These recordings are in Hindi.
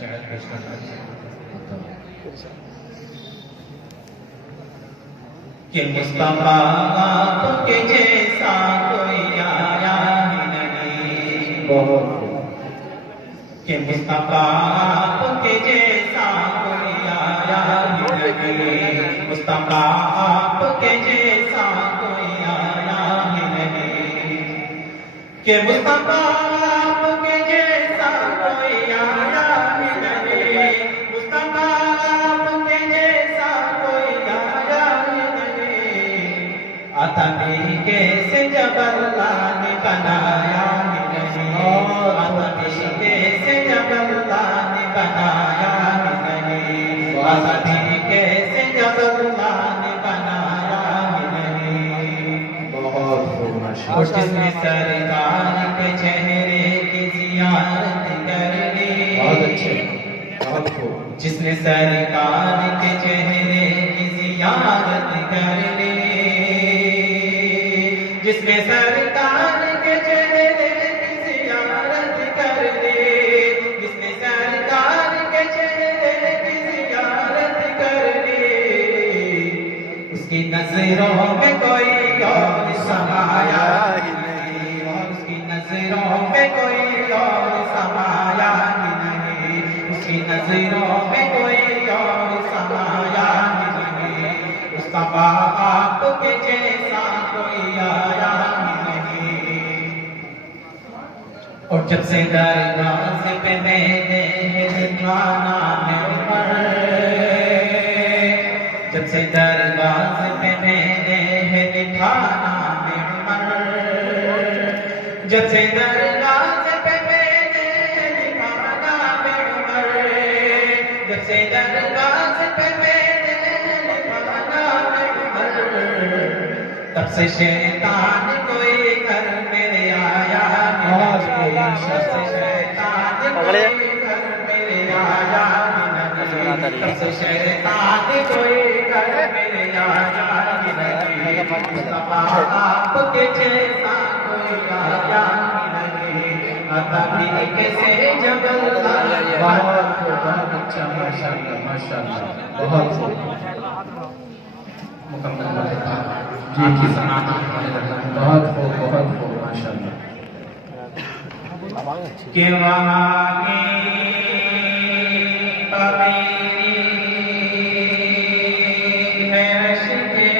शहर पेश करना कि मुस्तफा आपके जैसा कोई आया ही नहीं, कि मुस्तफा आपके जैसा कोई आया ही नहीं, मुस्तफा आपके जैसा कोई आया ही नहीं, कि मुस्तफा आपके जैसा कोई आया ही नहीं, मुस्तफा आपके जैसा कोई आया ही नहीं, आता भी कैसे जब अल्लाह ने बनाया ही नहीं, आता भी कैसे जब अल्लाह ने बनाया ही नहीं, आता भी कैसे जब अल्लाह ने बनाया ही नहीं। और जिसने सरकार के चेहरे की जियारत कर ली, बहुत अच्छे, जिसने सरकार के चेहरे की जियारत कर ली, जिसने सरकार के चेहरे की जियारत कर ली, जिसने सरकार के चेहरे की जियारत कर ली, उसकी नजरों में कोई और समाया ही नहीं, उसकी नजरों में कोई और समाया ही नहीं, उसकी नजरों में कोई और समाया ही नहीं, मुस्तफा आपके जैसा कोई आया ही नहीं। और जब से दरवाज़े पे मैंने लिखवाना है उमर, जब से दरवाज़े पे मैंने लिखाना है उमर, जब से दरवाज़े पे मैंने लिखाना है उमर, जब से दरवाज़े पे मैंने लिखाना है उमर, तब से शैतान कोई घर मेरे आया नहीं, तब से शैतान कोई घर मेरे आया नहीं, तब से शैतान कोई घर मेरे आया नहीं, मुस्तफा आपके जैसा कोई आया नहीं, आता भी कैसे जब अल्लाह। बहुत अच्छा, माशाअल्लाह माशाअल्लाह, बहुत मुकम्मल आपकी समाज बहुत हो माशाअल्लाह। कि वहाँ की पबीरी है रश्के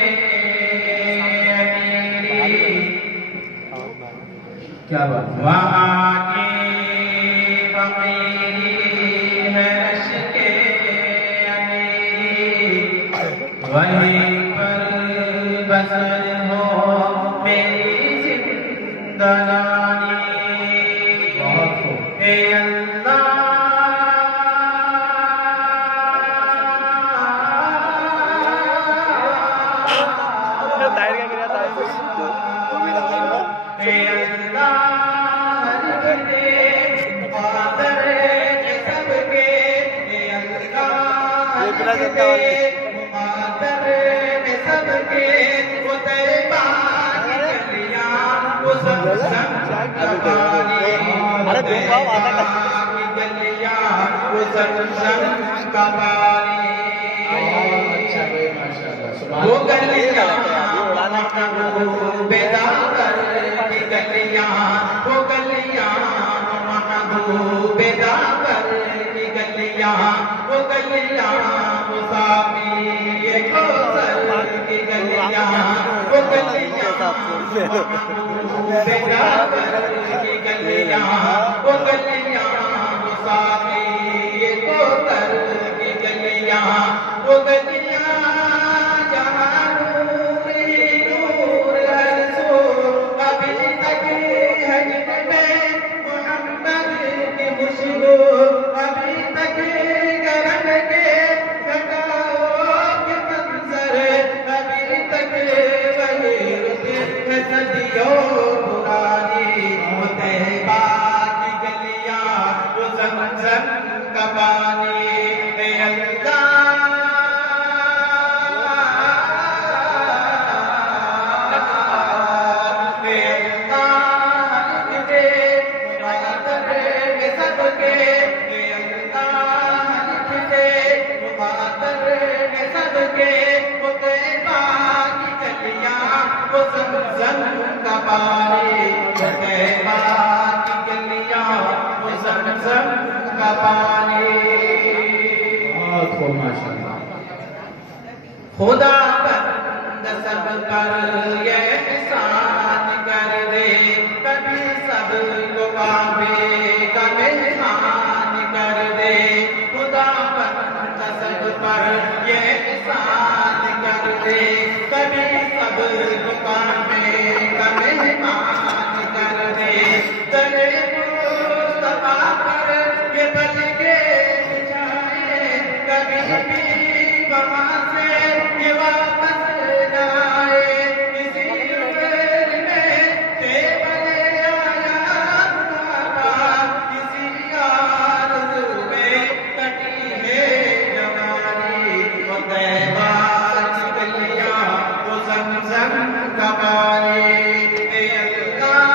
अमीरी, क्या बात, वहाँ की पबीरी है रश्के अमीरी, वहीं पर बसर हो मेरी जिंदगानी, ए अल्लाह ए अल्लाह मादर के सबके, ए अल्लाह मादर के सबके, वो तैबा की गलियां, वो ज़मज़म का पानी, वो तैबा की गलियां, वो ज़मज़म का पानी, वो गलियां बेदागर की गलियां, वो गलियां बेदागर की गलियां, वो गलियां मुसाफिर कौसर की गलियां, वो गलियां बेदागर की गलियां, वो गलियां मुसाफिर कौसर की गलियां, वो गलियां जहां नूर ही नूर रसूल, अभी तक है जिनमें मोहम्मद की खुशबू, अभी तक गरम के घटाओं के मंजर, अभी तक वही है सदियों पुरानी, वो तैबा की गलियां, जमजम का पानी, वो तैबा की गलियां, वो जमजम का पानी। बहुत खूब माशाअल्लाह। खुदा बंद सब पर ये एहसान कर दे, कभी सब को काबे का मेहमान कर दे। खुदा बंद सब पर ये एहसान कर दे, कभी सब को काबे का मेहमान कर दे। दरे मुस्तफा पर ये बलके बिछाए, कभी भी वहाँ से ये वापस जाए। किसी उम्र में तेरे आया बाबा, किसी आरज़ू में कटी है जवानी। वो तैबा की गलियां, वो ज़मज़म का पानी। ए अल्लाह,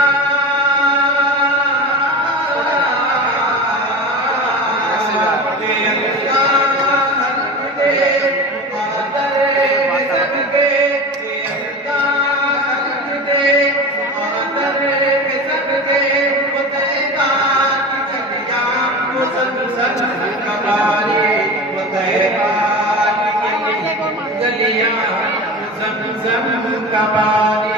ए अल्लाह, गलियां ज़मज़म का पानी।